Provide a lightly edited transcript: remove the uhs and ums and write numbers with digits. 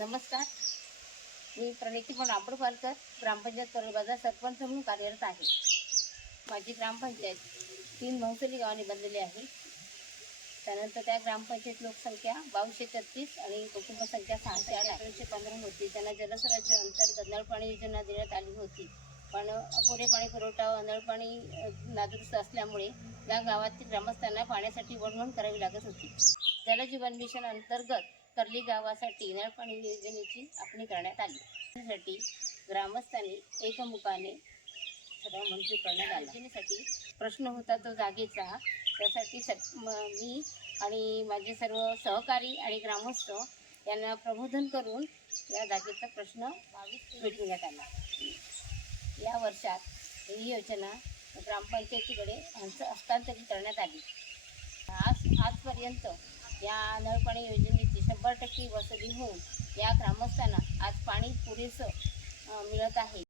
नमस्कार, मी प्रणिती पण आंबडपालकर ग्रामपंचायत करोल बाजार सरपंच म्हणून कार्यरत आहे. माझी ग्रामपंचायत 3 महसुली गावांनी बनलेली आहे. त्यानंतर त्या ग्रामपंचायत लोकसंख्या 2236 आणि कुटुंब संख्या 608 होती. त्यांना जलस्वराज्य अंतर्गत नळ पाणी योजना देण्यात आली होती, पण अपुरे पाणी पुरवठा नळ पाणी नादुरुस्त असल्यामुळे या गावातील ग्रामस्थांना पाण्यासाठी वणवण करावी लागत होती. जलजीवन मिशन अंतर्गत कर्ली गावासाठी नळ पाणी योजनेची आखणी करण्यात आली. त्यासाठी ग्रामस्थांनी एकमुखाने सगळं मंजूर करण्यात आलं. योजनेसाठी प्रश्न होता तो जागेचा. त्यासाठी मी आणि माझे सर्व सहकारी आणि ग्रामस्थ यांना प्रबोधन करून या जागेचा प्रश्न मिटविण्यात आला. या वर्षात ही योजना ग्रामपंचायतीकडे हस्तांतरित करण्यात आली. आजपर्यंत या नळपाणी योजनेची 100% वसुली होऊन या ग्रामस्थांना आज पाणी पुरेसं मिळत आहे.